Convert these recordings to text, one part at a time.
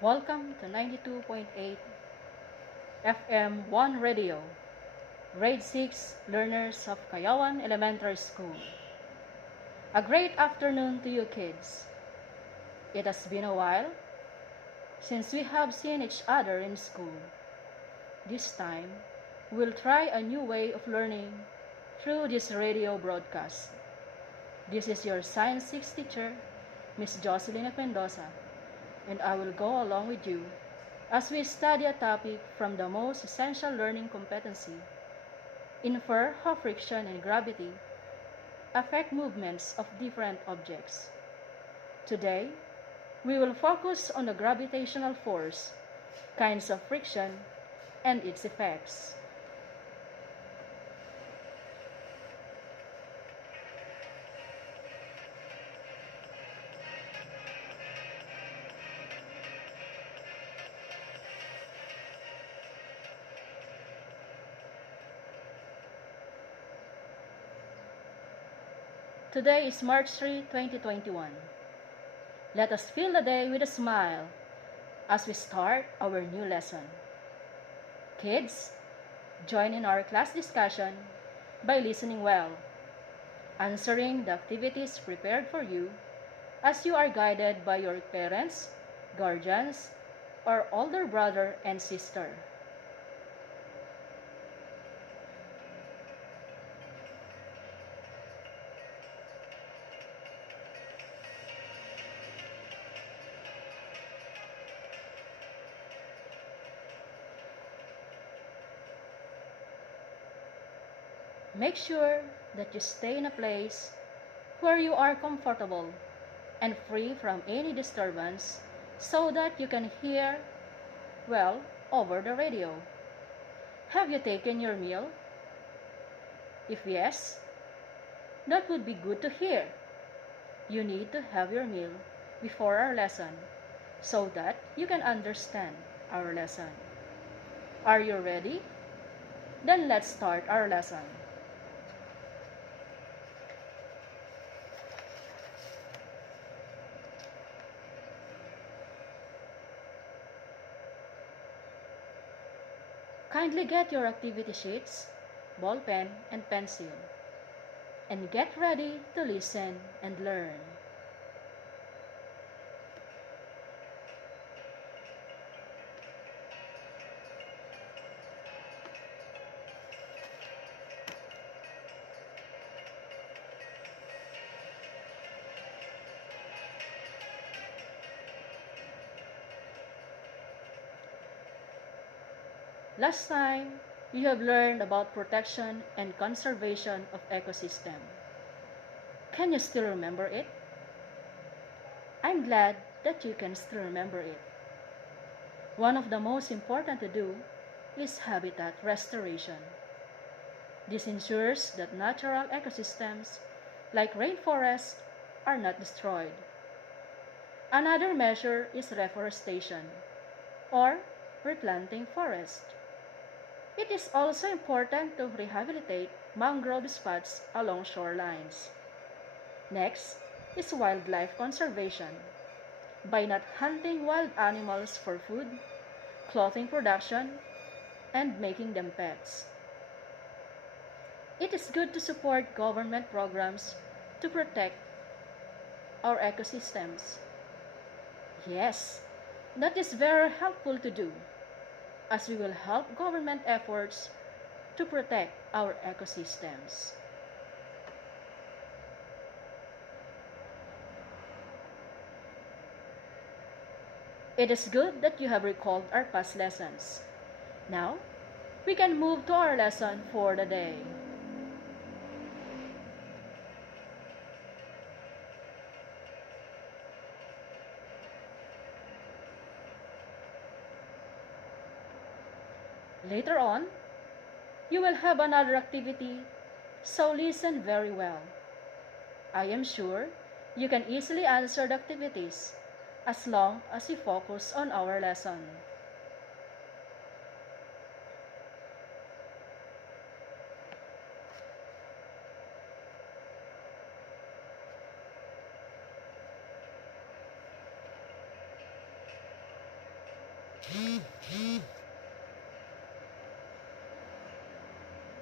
Welcome to 92.8 FM 1 Radio, Grade 6 learners of Cayaoan Elementary School. A great afternoon to you kids. It has been a while since we have seen each other in school. This time, we'll try a new way of learning through this radio broadcast. This is your Science 6 teacher, Miss Jocelyn Mendoza, and I will go along with you as we study a topic from the most essential learning competency, infer how friction and gravity affect movements of different objects. Today, we will focus on the gravitational force, kinds of friction, and its effects. Today is March 3, 2021. Let us fill the day with a smile as we start our new lesson. Kids, join in our class discussion by listening well, answering the activities prepared for you as you are guided by your parents, guardians, or older brother and sister. Make sure that you stay in a place where you are comfortable and free from any disturbance so that you can hear well over the radio. Have you taken your meal? If yes, that would be good to hear. You need to have your meal before our lesson so that you can understand our lesson. Are you ready? Then let's start our lesson. Kindly get your activity sheets, ball pen, and pencil, and get ready to listen and learn. Last time, you have learned about protection and conservation of ecosystem. Can you still remember it? I'm glad that you can still remember it. One of the most important to do is habitat restoration. This ensures that natural ecosystems like rainforests are not destroyed. Another measure is reforestation or replanting forest. It is also important to rehabilitate mangrove spots along shorelines. Next is wildlife conservation. By not hunting wild animals for food, clothing production, and making them pets. It is good to support government programs to protect our ecosystems. Yes, that is very helpful to do, as we will help government efforts to protect our ecosystems. It is good that you have recalled our past lessons. Now, we can move to our lesson for the day. Later on, you will have another activity, so listen very well. I am sure you can easily answer the activities as long as you focus on our lesson.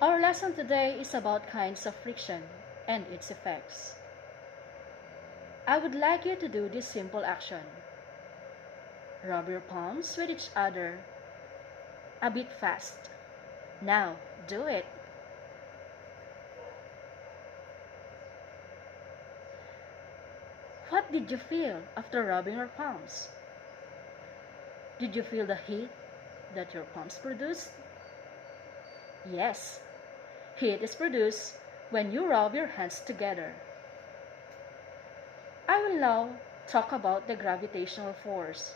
Our lesson today is about kinds of friction and its effects. I would like you to do this simple action. Rub your palms with each other a bit fast. Now, do it. What did you feel after rubbing your palms? Did you feel the heat that your palms produced? Yes, heat is produced when you rub your hands together. I will now talk about the gravitational force,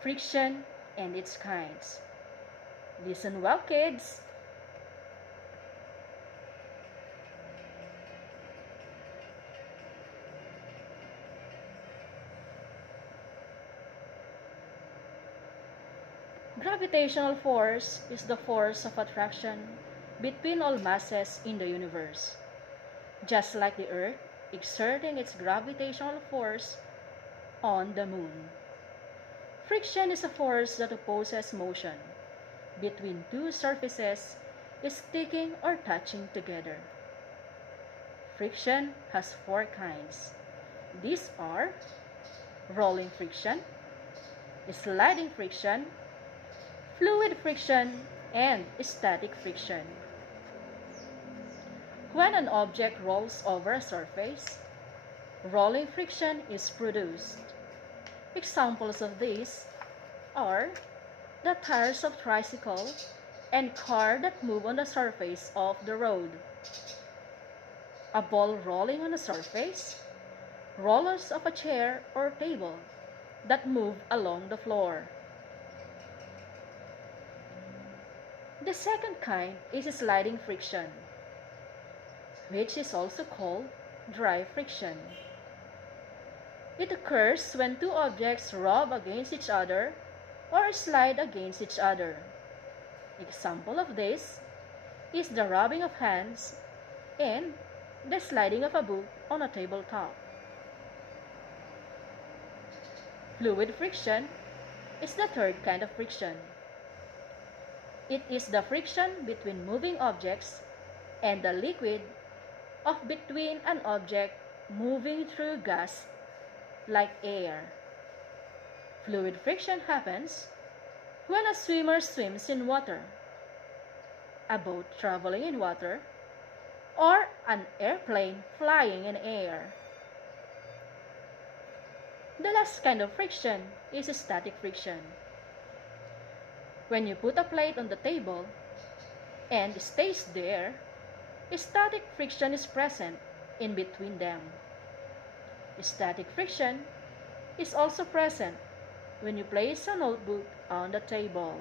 friction, and its kinds. Listen well, kids. Gravitational force is the force of attraction between all masses in the universe. Just like the Earth exerting its gravitational force on the Moon. Friction is a force that opposes motion between two surfaces sticking or touching together. Friction has four kinds. These are rolling friction, sliding friction, fluid friction, and static friction. When an object rolls over a surface, rolling friction is produced. Examples of these are the tires of tricycle and car that move on the surface of the road, a ball rolling on a surface, rollers of a chair or table that move along the floor. The second kind is sliding friction, which is also called dry friction. It occurs when two objects rub against each other or slide against each other. Example of this is the rubbing of hands and the sliding of a book on a tabletop. Fluid friction is the third kind of friction. It is the friction between moving objects and the liquid of between an object moving through gas like air. Fluid friction happens when a swimmer swims in water, a boat traveling in water, or an airplane flying in air. The last kind of friction is static friction. When you put a plate on the table and it stays there, static friction is present in between them. Static friction is also present when you place a notebook on the table.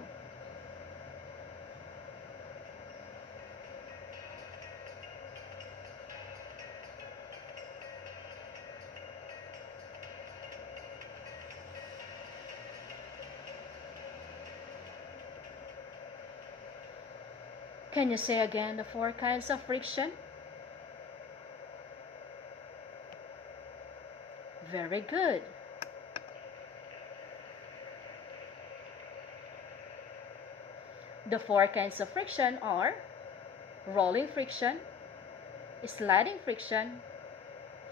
Can you say again the four kinds of friction? Very good. The four kinds of friction are rolling friction, sliding friction,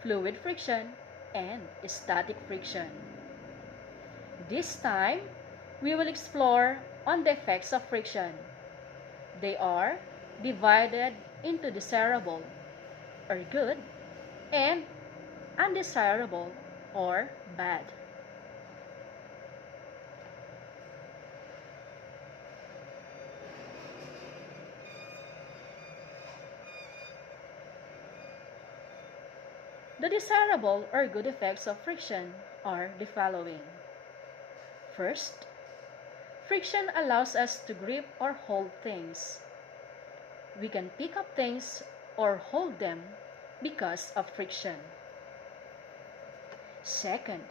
fluid friction, and static friction. This time, we will explore on the effects of friction. They are divided into desirable or good and undesirable or bad. The desirable or good effects of friction are the following. First, friction allows us to grip or hold things. We can pick up things or hold them because of friction. Second,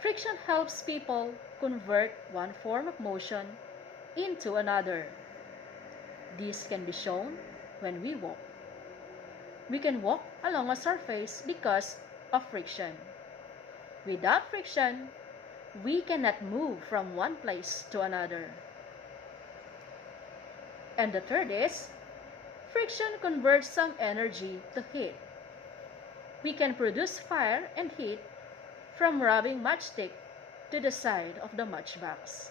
friction helps people convert one form of motion into another. This can be shown when we walk. We can walk along a surface because of friction. Without friction, we cannot move from one place to another. And the third is, friction converts some energy to heat. We can produce fire and heat from rubbing matchstick to the side of the matchbox.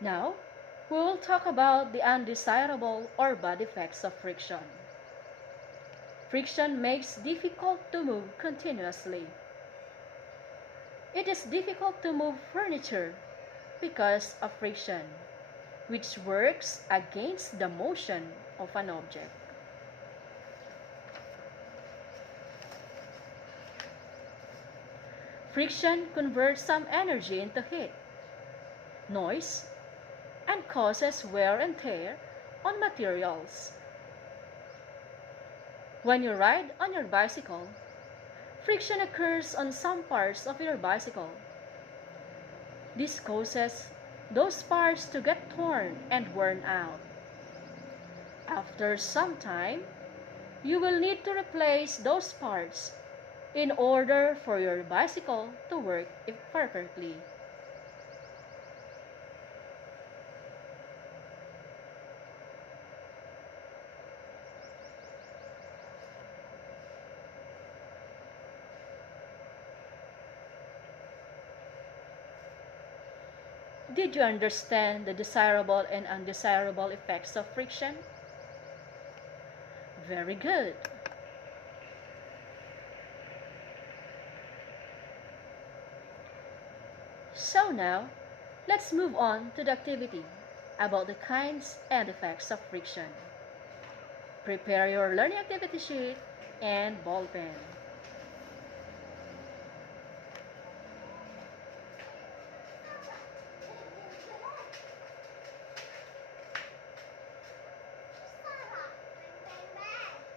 Now, we will talk about the undesirable or bad effects of friction. Friction makes it difficult to move continuously. It is difficult to move furniture because of friction, which works against the motion of an object. Friction converts some energy into heat, noise, and causes wear and tear on materials. When you ride on your bicycle, friction occurs on some parts of your bicycle. This causes those parts to get torn and worn out. After some time, you will need to replace those parts in order for your bicycle to work perfectly. Did you understand the desirable and undesirable effects of friction? Very good. So now, let's move on to the activity about the kinds and effects of friction. Prepare your learning activity sheet and ball pen.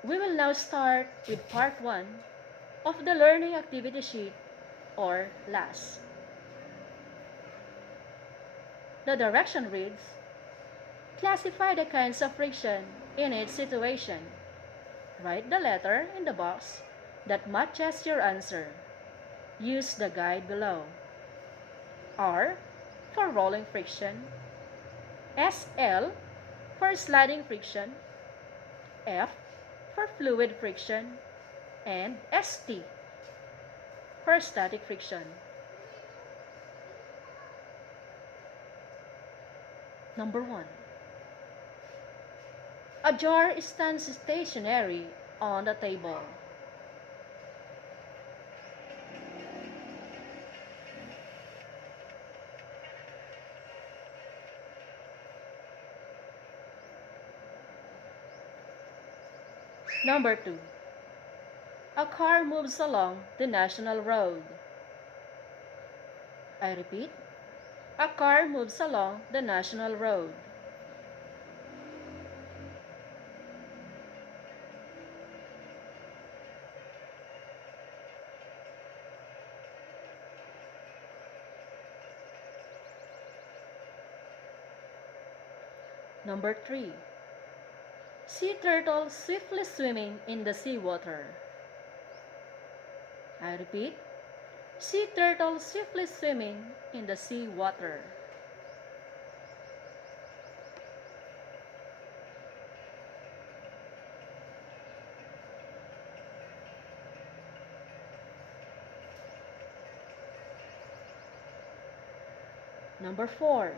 We will now start with part 1 of the learning activity sheet, or LAS. The direction reads, classify the kinds of friction in each situation. Write the letter in the box that matches your answer. Use the guide below. R for rolling friction, SL for sliding friction, F for fluid friction, and ST for static friction. Number 1. A jar stands stationary on the table. Number 2. A car moves along the national road. I repeat, a car moves along the national road. Number 3. Sea turtle swiftly swimming in the seawater. I repeat, sea turtle swiftly swimming in the seawater. Number 4.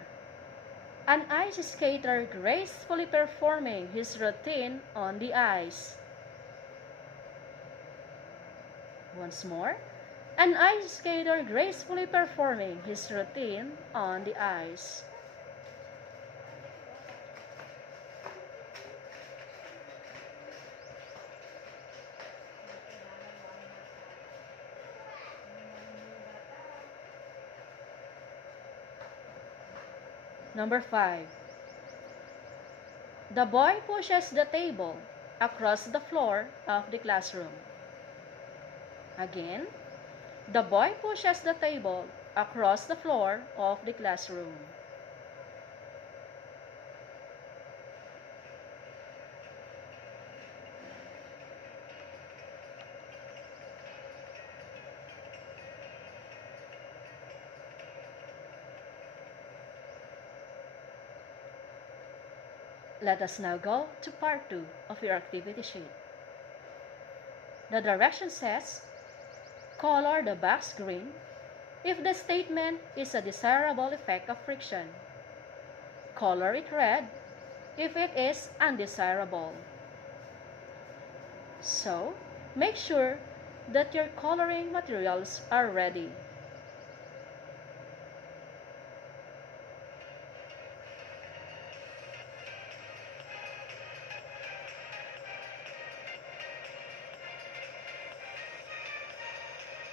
An ice skater gracefully performing his routine on the ice. Once more, an ice skater gracefully performing his routine on the ice. Number 5. The boy pushes the table across the floor of the classroom. Again, the boy pushes the table across the floor of the classroom. Let us now go to part 2 of your activity sheet. The direction says, color the box green if the statement is a desirable effect of friction. Color it red if it is undesirable. So, make sure that your coloring materials are ready.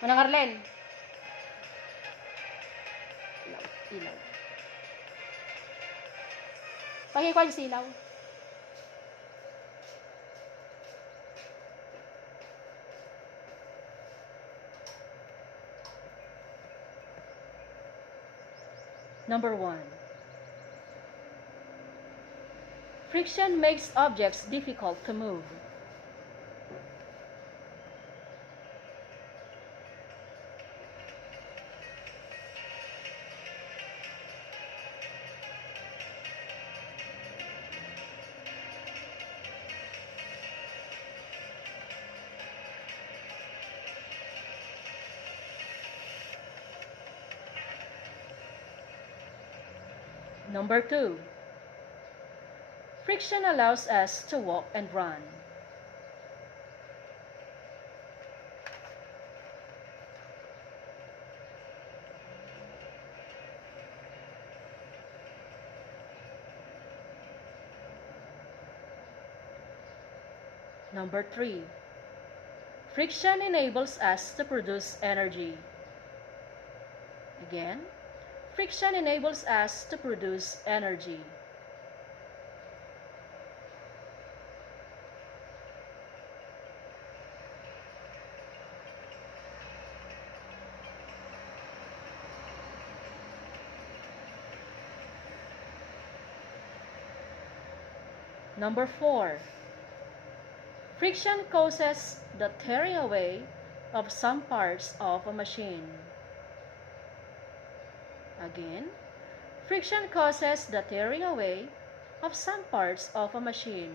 Manang Arlen. Ilaw. Pakikuha yung silaw. Number 1. Friction makes objects difficult to move. Number 2. Friction allows us to walk and run. Number 3. Friction enables us to produce energy. Again, friction enables us to produce energy. Number 4. Friction causes the tearing away of some parts of a machine. Again, friction causes the tearing away of some parts of a machine.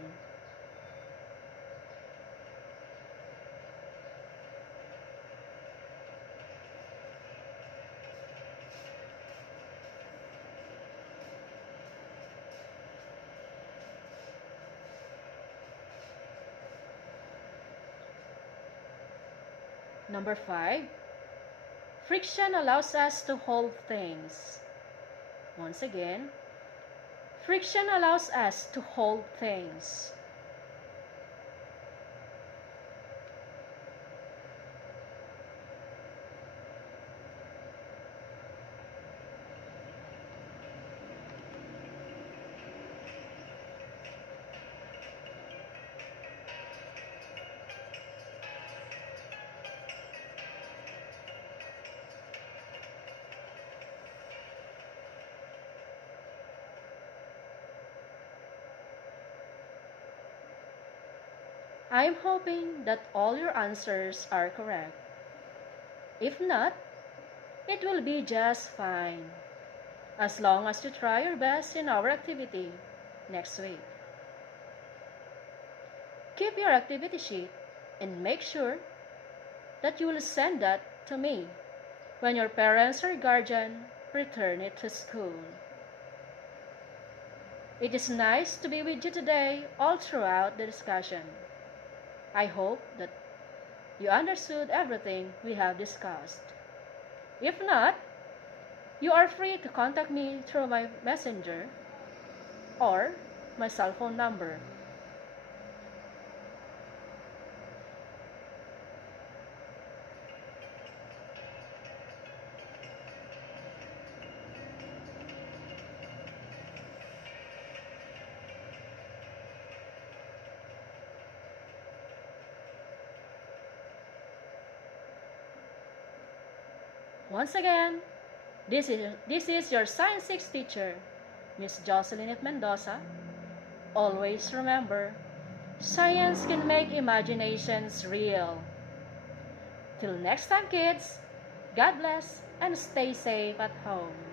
Number 5. Friction allows us to hold things. Once again, friction allows us to hold things. I'm hoping that all your answers are correct. If not, it will be just fine, as long as you try your best in our activity next week. Keep your activity sheet and make sure that you will send that to me when your parents or guardian return it to school. It is nice to be with you today all throughout the discussion. I hope that you understood everything we have discussed. If not, you are free to contact me through my messenger or my cell phone number. Once again, This is your Science 6 teacher, Miss Jocelyn F. Mendoza. Always remember, science can make imaginations real. Till next time, kids, God bless and stay safe at home.